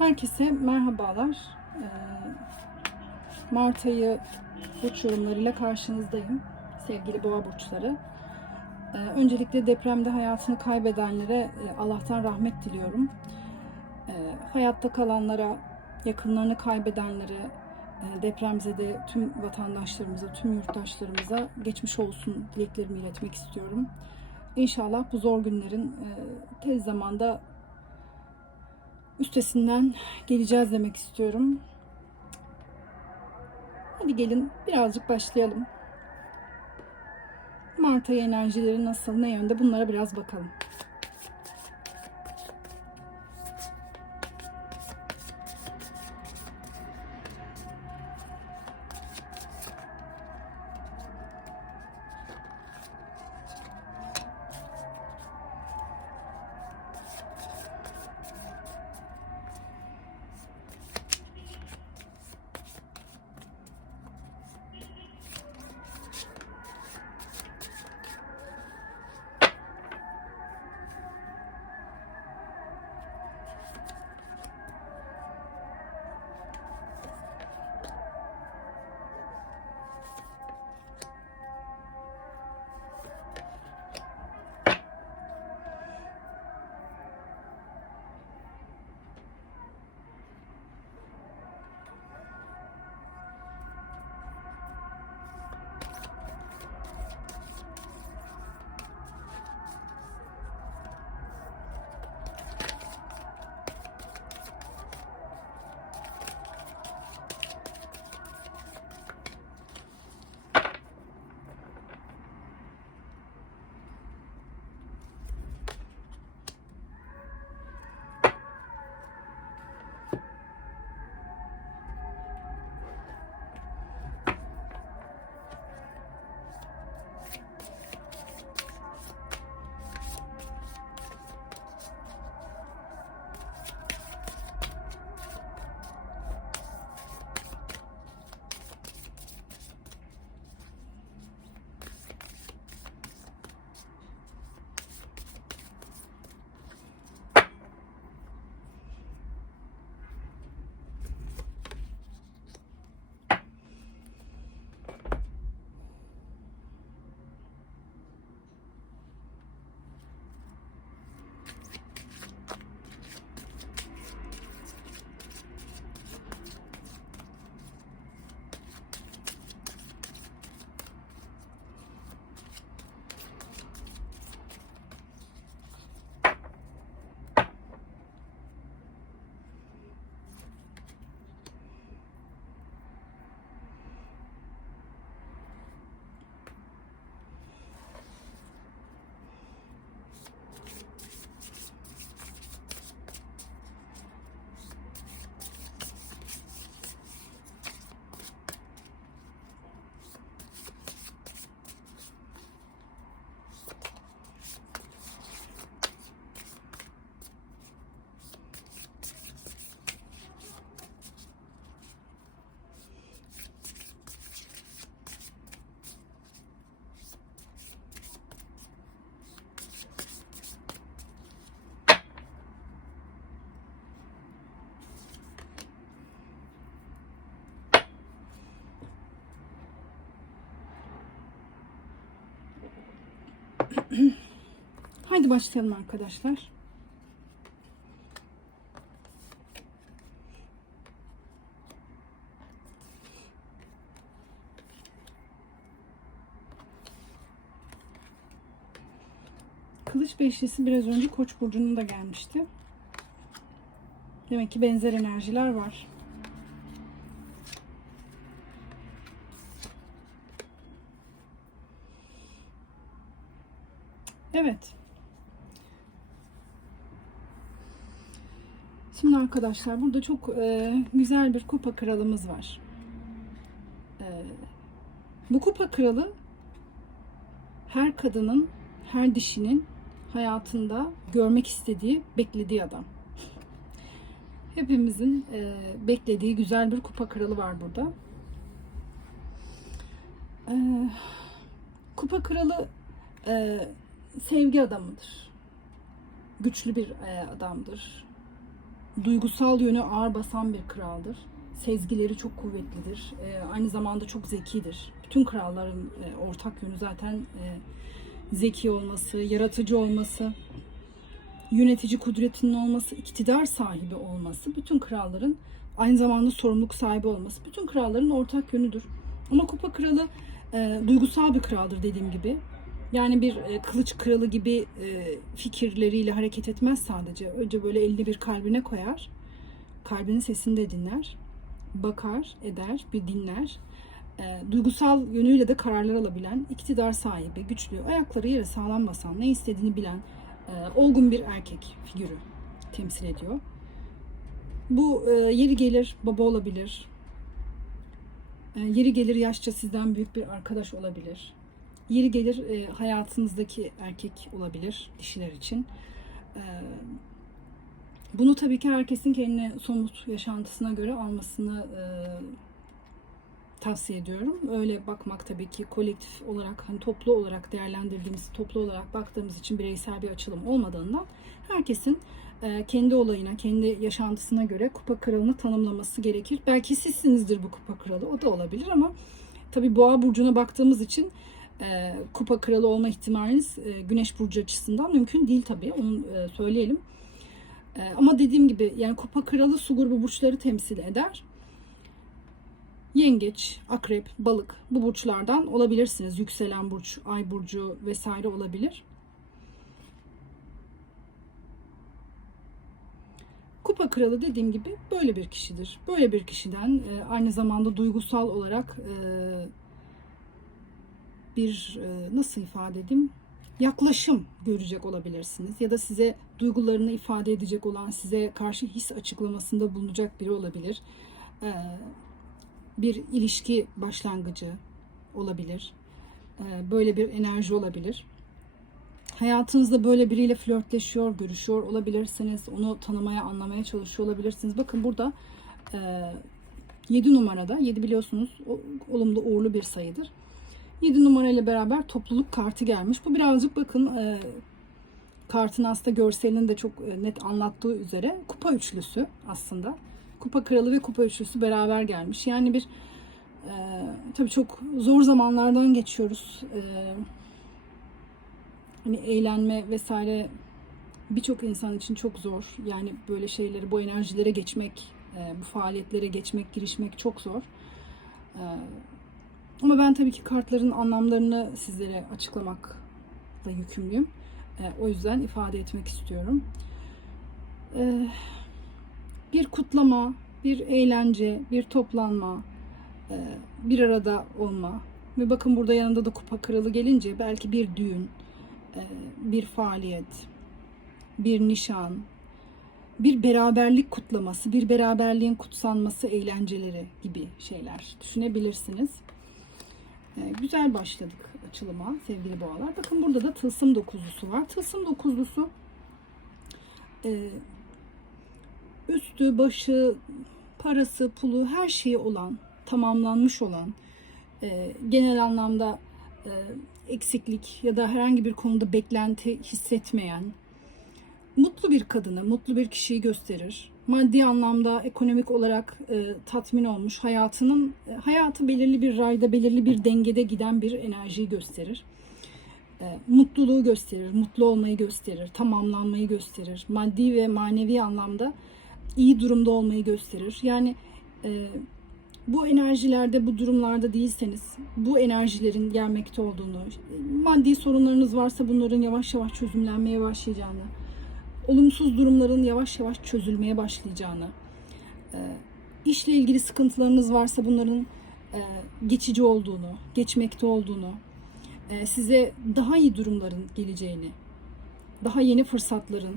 Herkese merhabalar. Ee, Mart ayı burç yorumlarıyla karşınızdayım. Sevgili boğa burçları. Ee, Öncelikle depremde hayatını kaybedenlere e, Allah'tan rahmet diliyorum. Ee, Hayatta kalanlara, yakınlarını kaybedenlere, e, depremzede tüm vatandaşlarımıza, tüm yurttaşlarımıza geçmiş olsun dileklerimi iletmek istiyorum. İnşallah bu zor günlerin e, tez zamanda üstesinden geleceğiz demek istiyorum. Hadi gelin birazcık başlayalım. Mart ayı enerjileri nasıl, ne yönde bunlara biraz bakalım. Haydi başlayalım arkadaşlar. Kılıç beşlisi biraz önce Koç burcunun da gelmişti. Demek ki benzer enerjiler var. Evet. Şimdi arkadaşlar burada çok e, güzel bir kupa kralımız var. E, bu kupa kralı her kadının, her dişinin hayatında görmek istediği, beklediği adam. Hepimizin e, beklediği güzel bir kupa kralı var burada. E, kupa kralı e, sevgi adamıdır. Güçlü bir e, adamdır. duygusal yönü ağır basan bir kraldır. Sezgileri çok kuvvetlidir. Ee, aynı zamanda çok zekidir. Bütün kralların e, ortak yönü zaten e, zeki olması, yaratıcı olması, yönetici kudretinin olması, iktidar sahibi olması, bütün kralların aynı zamanda sorumluluk sahibi olması, bütün kralların ortak yönüdür. Ama kupa kralı e, duygusal bir kraldır dediğim gibi. Yani bir e, kılıç kralı gibi e, fikirleriyle hareket etmez sadece. Önce böyle elini bir kalbine koyar. Kalbinin sesini de dinler. Bakar, eder, bir dinler. E, duygusal yönüyle de kararlar alabilen, iktidar sahibi, güçlü, ayakları yere sağlam basan, ne istediğini bilen, olgun bir erkek figürü temsil ediyor. Bu yeri gelir baba olabilir. Yeri gelir yaşça sizden büyük bir arkadaş olabilir. Yeri gelir e, hayatınızdaki erkek olabilir dişiler için. E, bunu tabii ki herkesin kendine somut yaşantısına göre almasını e, tavsiye ediyorum. Öyle bakmak tabii ki kolektif olarak hani toplu olarak değerlendirdiğimiz, toplu olarak baktığımız için bireysel bir açılım olmadığından herkesin e, kendi olayına, kendi yaşantısına göre kupa kralını tanımlaması gerekir. Belki sizsinizdir bu kupa kralı, o da olabilir ama tabii boğa burcuna baktığımız için e, kupa kralı olma ihtimaliniz e, güneş burcu açısından mümkün değil tabii. Onu e, söyleyelim. Ama dediğim gibi yani kupa kralı su grubu burçları temsil eder. Yengeç, akrep, balık bu burçlardan olabilirsiniz. Yükselen burç, ay burcu vesaire olabilir. Kupa kralı dediğim gibi böyle bir kişidir. Böyle bir kişiden aynı zamanda duygusal olarak bir e, nasıl ifade edeyim yaklaşım görecek olabilirsiniz ya da size duygularını ifade edecek olan size karşı his açıklamasında bulunacak biri olabilir. E, bir ilişki başlangıcı olabilir. E, böyle bir enerji olabilir. Hayatınızda böyle biriyle flörtleşiyor, görüşüyor olabilirsiniz. Onu tanımaya, anlamaya çalışıyor olabilirsiniz. Bakın burada 7 numarada, 7 biliyorsunuz olumlu uğurlu bir sayıdır. 7 numarayla beraber topluluk kartı gelmiş. Bu birazcık bakın e, kartın aslında görselinin de çok e, net anlattığı üzere kupa üçlüsü aslında. Kupa kralı ve kupa üçlüsü beraber gelmiş. Yani bir e, tabii çok zor zamanlardan geçiyoruz. E, hani eğlenme vesaire birçok insan için çok zor. Yani böyle şeyleri, bu enerjilere geçmek, e, bu faaliyetlere geçmek, girişmek çok zor. E, ama ben tabii ki kartların anlamlarını sizlere açıklamakla yükümlüyüm. E, o yüzden ifade etmek istiyorum. E, bir kutlama, bir eğlence, bir toplanma, e, bir arada olma. Ve bakın burada yanında da kupa kralı gelince belki bir düğün, e, bir faaliyet, bir nişan, bir beraberlik kutlaması, bir beraberliğin kutsanması eğlenceleri gibi şeyler düşünebilirsiniz. Ee, güzel başladık açılıma sevgili boğalar. Bakın burada da tılsım dokuzlusu var. Tılsım dokuzlusu e, üstü, başı, parası, pulu her şeyi olan, tamamlanmış olan, e, genel anlamda e, eksiklik ya da herhangi bir konuda beklenti hissetmeyen, mutlu bir kadını, mutlu bir kişiyi gösterir. Maddi anlamda, ekonomik olarak e, tatmin olmuş, hayatının e, hayatı belirli bir rayda, belirli bir dengede giden bir enerjiyi gösterir. E, mutluluğu gösterir, mutlu olmayı gösterir, tamamlanmayı gösterir. Maddi ve manevi anlamda iyi durumda olmayı gösterir. Yani e, bu enerjilerde, bu durumlarda değilseniz, bu enerjilerin gelmekte olduğunu, maddi sorunlarınız varsa bunların yavaş yavaş çözümlenmeye başlayacağını, olumsuz durumların yavaş yavaş çözülmeye başlayacağını, e, işle ilgili sıkıntılarınız varsa bunların e, geçici olduğunu, geçmekte olduğunu, e, size daha iyi durumların geleceğini, daha yeni fırsatların,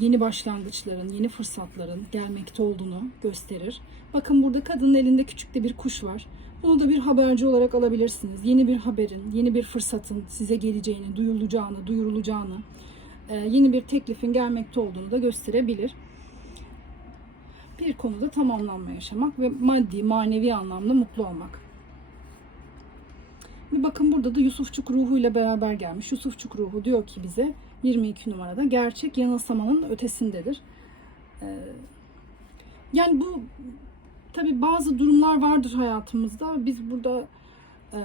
yeni başlangıçların, yeni fırsatların gelmekte olduğunu gösterir. Bakın burada kadının elinde küçük de bir kuş var. Bunu da bir haberci olarak alabilirsiniz. Yeni bir haberin, yeni bir fırsatın size geleceğini, duyulacağını, duyurulacağını, yeni bir teklifin gelmekte olduğunu da gösterebilir. Bir konuda tamamlanma yaşamak ve maddi, manevi anlamda mutlu olmak. Bir bakın burada da Yusufçuk ruhu ile beraber gelmiş. Yusufçuk ruhu diyor ki bize 22 numarada gerçek yanılsamanın ötesindedir. Ee, yani bu tabi bazı durumlar vardır hayatımızda. Biz burada e,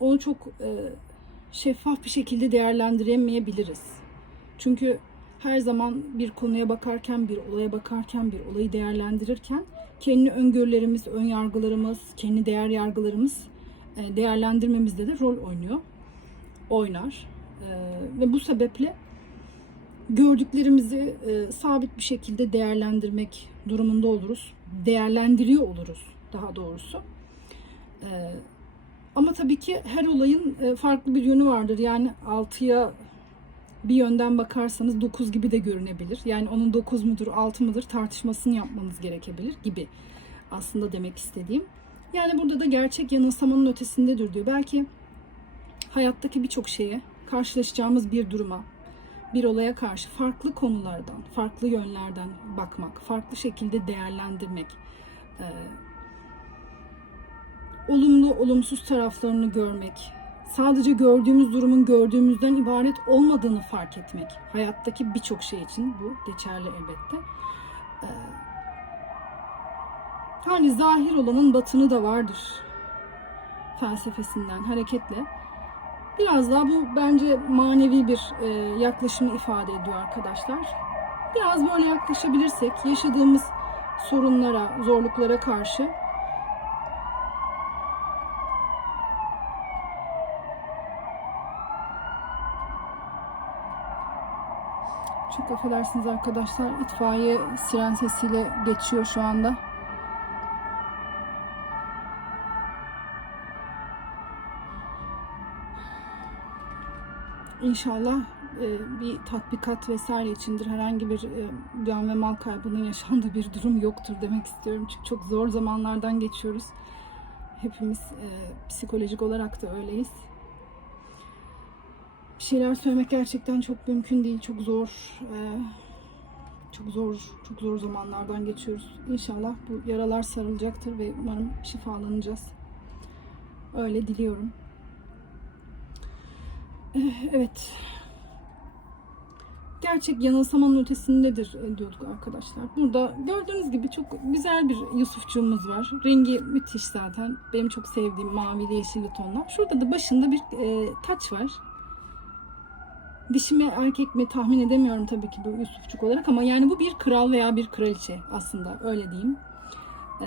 onu çok e, şeffaf bir şekilde değerlendiremeyebiliriz. Çünkü her zaman bir konuya bakarken, bir olaya bakarken, bir olayı değerlendirirken kendi öngörülerimiz, ön yargılarımız, kendi değer yargılarımız e, değerlendirmemizde de rol oynuyor. Oynar. E, ve bu sebeple gördüklerimizi e, sabit bir şekilde değerlendirmek durumunda oluruz. Değerlendiriyor oluruz daha doğrusu. Ama tabii ki her olayın e, farklı bir yönü vardır. Yani 6'ya bir yönden bakarsanız 9 gibi de görünebilir. Yani onun 9 mudur 6 mıdır tartışmasını yapmanız gerekebilir gibi aslında demek istediğim. Yani burada da gerçek yanılsamanın ötesindedir diyor. Belki hayattaki birçok şeye karşılaşacağımız bir duruma, bir olaya karşı farklı konulardan, farklı yönlerden bakmak, farklı şekilde değerlendirmek, e, olumlu, olumsuz taraflarını görmek, sadece gördüğümüz durumun gördüğümüzden ibaret olmadığını fark etmek. Hayattaki birçok şey için bu geçerli elbette. Ee, hani zahir olanın batını da vardır felsefesinden hareketle. Biraz daha bu bence manevi bir e, yaklaşımı ifade ediyor arkadaşlar. Biraz böyle yaklaşabilirsek yaşadığımız sorunlara, zorluklara karşı Çok affedersiniz arkadaşlar. İtfaiye siren sesiyle geçiyor şu anda. İnşallah e, bir tatbikat vesaire içindir. Herhangi bir e, can ve mal kaybının yaşandığı bir durum yoktur demek istiyorum. Çünkü çok zor zamanlardan geçiyoruz. Hepimiz e, psikolojik olarak da öyleyiz bir şeyler söylemek gerçekten çok mümkün değil. Çok zor. Ee, çok zor, çok zor zamanlardan geçiyoruz. İnşallah bu yaralar sarılacaktır ve umarım şifalanacağız. Öyle diliyorum. Ee, evet. Gerçek yanılsamanın ötesindedir e, diyorduk arkadaşlar. Burada gördüğünüz gibi çok güzel bir Yusufçuğumuz var. Rengi müthiş zaten. Benim çok sevdiğim mavili yeşilli tonlar. Şurada da başında bir e, taç var dişi mi erkek mi tahmin edemiyorum tabii ki bu Yusufçuk olarak ama yani bu bir kral veya bir kraliçe aslında öyle diyeyim. Ee,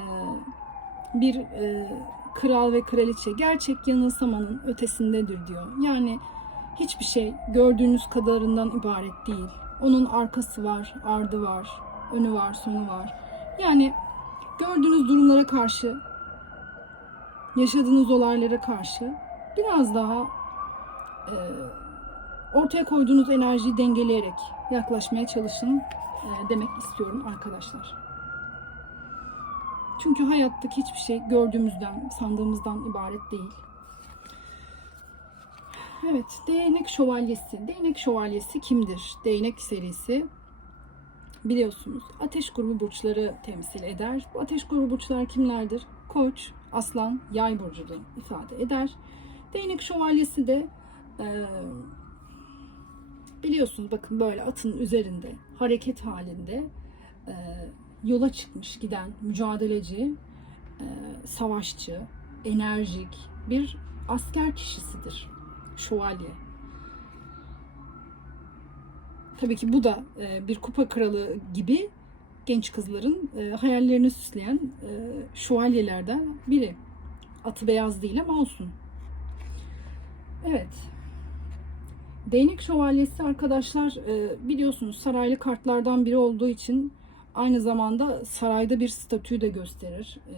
bir e, kral ve kraliçe gerçek yanılsamanın ötesindedir diyor. Yani hiçbir şey gördüğünüz kadarından ibaret değil. Onun arkası var, ardı var, önü var, sonu var. Yani gördüğünüz durumlara karşı, yaşadığınız olaylara karşı biraz daha e, ortaya koyduğunuz enerjiyi dengeleyerek yaklaşmaya çalışın e, demek istiyorum arkadaşlar. Çünkü hayattaki hiçbir şey gördüğümüzden, sandığımızdan ibaret değil. Evet, Değnek Şövalyesi. Değnek Şövalyesi kimdir? Değnek serisi biliyorsunuz ateş grubu burçları temsil eder. Bu ateş grubu burçlar kimlerdir? Koç, Aslan, Yay burcunu ifade eder. Değnek Şövalyesi de e, biliyorsunuz bakın böyle atın üzerinde hareket halinde e, yola çıkmış giden mücadeleci, e, savaşçı, enerjik bir asker kişisidir. Şövalye. Tabii ki bu da e, bir kupa kralı gibi genç kızların e, hayallerini süsleyen e, şövalyelerden biri. Atı beyaz değil ama olsun. Evet. Değnek Şövalyesi arkadaşlar e, biliyorsunuz saraylı kartlardan biri olduğu için aynı zamanda sarayda bir statü de gösterir. E,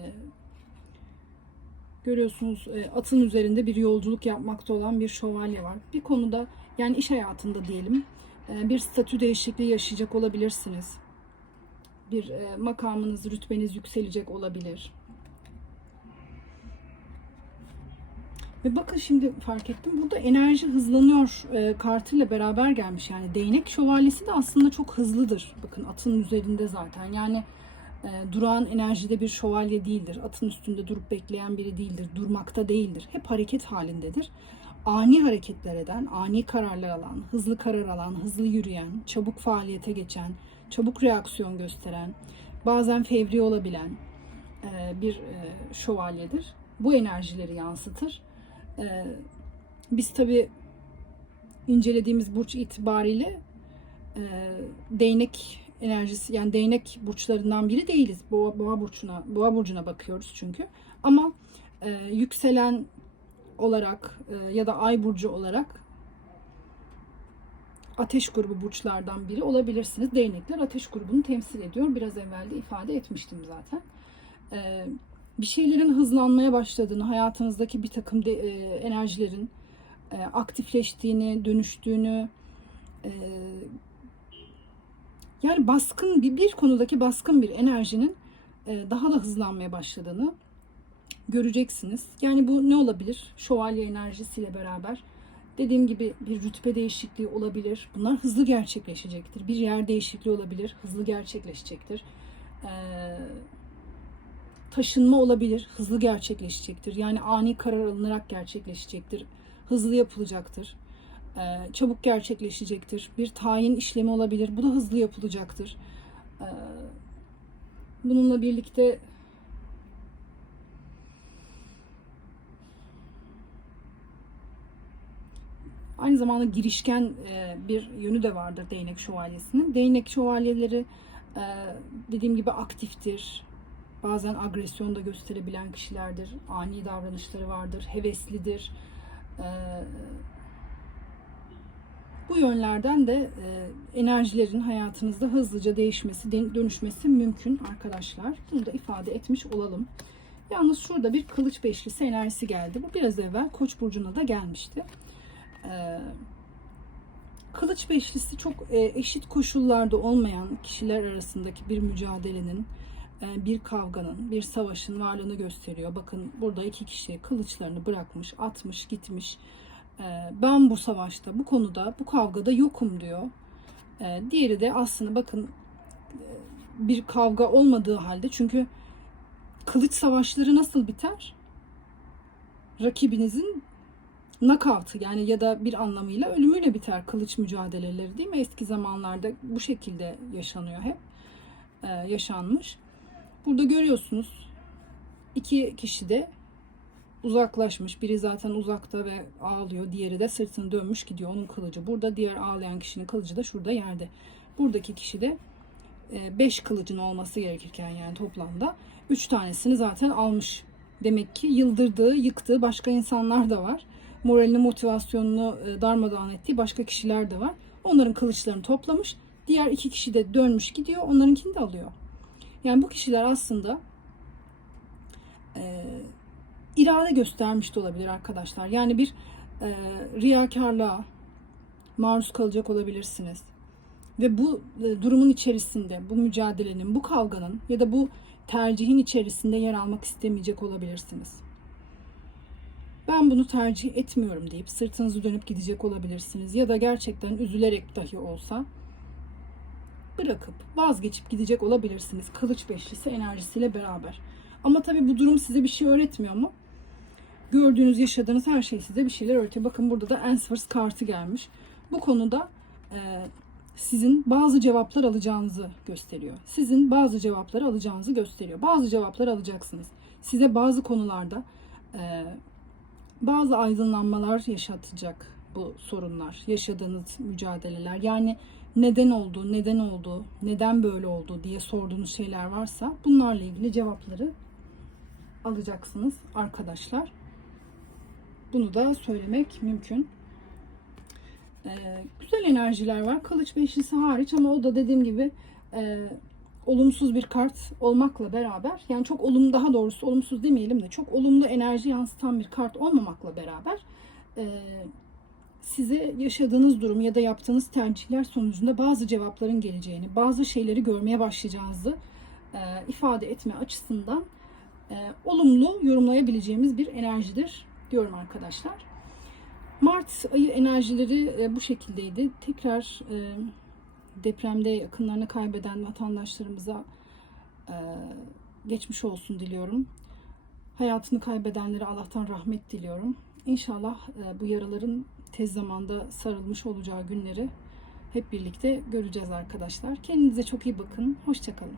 görüyorsunuz e, atın üzerinde bir yolculuk yapmakta olan bir şövalye var. Bir konuda yani iş hayatında diyelim bir statü değişikliği yaşayacak olabilirsiniz. Bir makamınız, rütbeniz yükselecek olabilir. Ve bakın şimdi fark ettim. Burada enerji hızlanıyor e, kartıyla beraber gelmiş. Yani değnek şövalyesi de aslında çok hızlıdır. Bakın atın üzerinde zaten. Yani e, durağan enerjide bir şövalye değildir. Atın üstünde durup bekleyen biri değildir. Durmakta değildir. Hep hareket halindedir. Ani hareketler eden, ani kararlar alan, hızlı karar alan, hızlı yürüyen, çabuk faaliyete geçen, çabuk reaksiyon gösteren, bazen fevri olabilen e, bir e, şövalyedir. Bu enerjileri yansıtır. E, Biz tabi incelediğimiz burç itibariyle e, değnek enerjisi yani değnek burçlarından biri değiliz. Boğa, boğa burcuna boğa burcuna bakıyoruz çünkü. Ama e, yükselen olarak e, ya da ay burcu olarak ateş grubu burçlardan biri olabilirsiniz. Değnekler ateş grubunu temsil ediyor. Biraz evvel de ifade etmiştim zaten. E, bir şeylerin hızlanmaya başladığını, hayatınızdaki bir takım de, e, enerjilerin e, aktifleştiğini, dönüştüğünü, e, yani baskın bir, bir konudaki baskın bir enerjinin e, daha da hızlanmaya başladığını göreceksiniz. Yani bu ne olabilir? Şövalye enerjisiyle beraber dediğim gibi bir rütbe değişikliği olabilir. Bunlar hızlı gerçekleşecektir. Bir yer değişikliği olabilir, hızlı gerçekleşecektir. Ee, taşınma olabilir, hızlı gerçekleşecektir. Yani ani karar alınarak gerçekleşecektir. Hızlı yapılacaktır. Ee, çabuk gerçekleşecektir. Bir tayin işlemi olabilir. Bu da hızlı yapılacaktır. Ee, bununla birlikte Aynı zamanda girişken e, bir yönü de vardır değnek şövalyesinin. Değnek şövalyeleri e, dediğim gibi aktiftir. Bazen agresyon da gösterebilen kişilerdir. Ani davranışları vardır. Heveslidir. E, bu yönlerden de enerjilerin hayatınızda hızlıca değişmesi, dönüşmesi mümkün arkadaşlar. Bunu da ifade etmiş olalım. Yalnız şurada bir kılıç beşlisi enerjisi geldi. Bu biraz evvel Koç burcuna da gelmişti. Ee, kılıç beşlisi çok e, eşit koşullarda olmayan kişiler arasındaki bir mücadelenin, e, bir kavganın, bir savaşın varlığını gösteriyor. Bakın burada iki kişi kılıçlarını bırakmış, atmış, gitmiş. Ee, ben bu savaşta, bu konuda, bu kavgada yokum diyor. Ee, diğeri de aslında bakın e, bir kavga olmadığı halde çünkü kılıç savaşları nasıl biter? Rakibinizin knockout yani ya da bir anlamıyla ölümüyle biter kılıç mücadeleleri değil mi? Eski zamanlarda bu şekilde yaşanıyor hep. Yaşanmış. Burada görüyorsunuz iki kişi de uzaklaşmış. Biri zaten uzakta ve ağlıyor. Diğeri de sırtını dönmüş gidiyor. Onun kılıcı burada. Diğer ağlayan kişinin kılıcı da şurada yerde. Buradaki kişi de 5 kılıcın olması gerekirken yani toplamda 3 tanesini zaten almış. Demek ki yıldırdığı, yıktığı başka insanlar da var moralini, motivasyonunu e, darmadağın ettiği başka kişiler de var. Onların kılıçlarını toplamış. Diğer iki kişi de dönmüş gidiyor. Onlarınkini de alıyor. Yani bu kişiler aslında e, irade göstermiş de olabilir arkadaşlar. Yani bir e, riyakarlığa maruz kalacak olabilirsiniz. Ve bu e, durumun içerisinde, bu mücadelenin, bu kavganın ya da bu tercihin içerisinde yer almak istemeyecek olabilirsiniz ben bunu tercih etmiyorum deyip sırtınızı dönüp gidecek olabilirsiniz. Ya da gerçekten üzülerek dahi olsa bırakıp vazgeçip gidecek olabilirsiniz. Kılıç beşlisi enerjisiyle beraber. Ama tabii bu durum size bir şey öğretmiyor mu? Gördüğünüz, yaşadığınız her şey size bir şeyler öğretiyor. Bakın burada da Answers kartı gelmiş. Bu konuda e, sizin bazı cevaplar alacağınızı gösteriyor. Sizin bazı cevapları alacağınızı gösteriyor. Bazı cevaplar alacaksınız. Size bazı konularda e, bazı aydınlanmalar yaşatacak bu sorunlar, yaşadığınız mücadeleler. Yani neden oldu, neden oldu, neden böyle oldu diye sorduğunuz şeyler varsa bunlarla ilgili cevapları alacaksınız arkadaşlar. Bunu da söylemek mümkün. Ee, güzel enerjiler var. Kılıç beşlisi hariç ama o da dediğim gibi e, olumsuz bir kart olmakla beraber yani çok olumlu daha doğrusu olumsuz demeyelim de çok olumlu enerji yansıtan bir kart olmamakla beraber e, size yaşadığınız durum ya da yaptığınız tercihler sonucunda bazı cevapların geleceğini, bazı şeyleri görmeye başlayacağınızı e, ifade etme açısından e, olumlu yorumlayabileceğimiz bir enerjidir diyorum arkadaşlar. Mart ayı enerjileri e, bu şekildeydi. Tekrar e, depremde yakınlarını kaybeden vatandaşlarımıza e, geçmiş olsun diliyorum. Hayatını kaybedenlere Allah'tan rahmet diliyorum. İnşallah e, bu yaraların tez zamanda sarılmış olacağı günleri hep birlikte göreceğiz arkadaşlar. Kendinize çok iyi bakın. Hoşçakalın.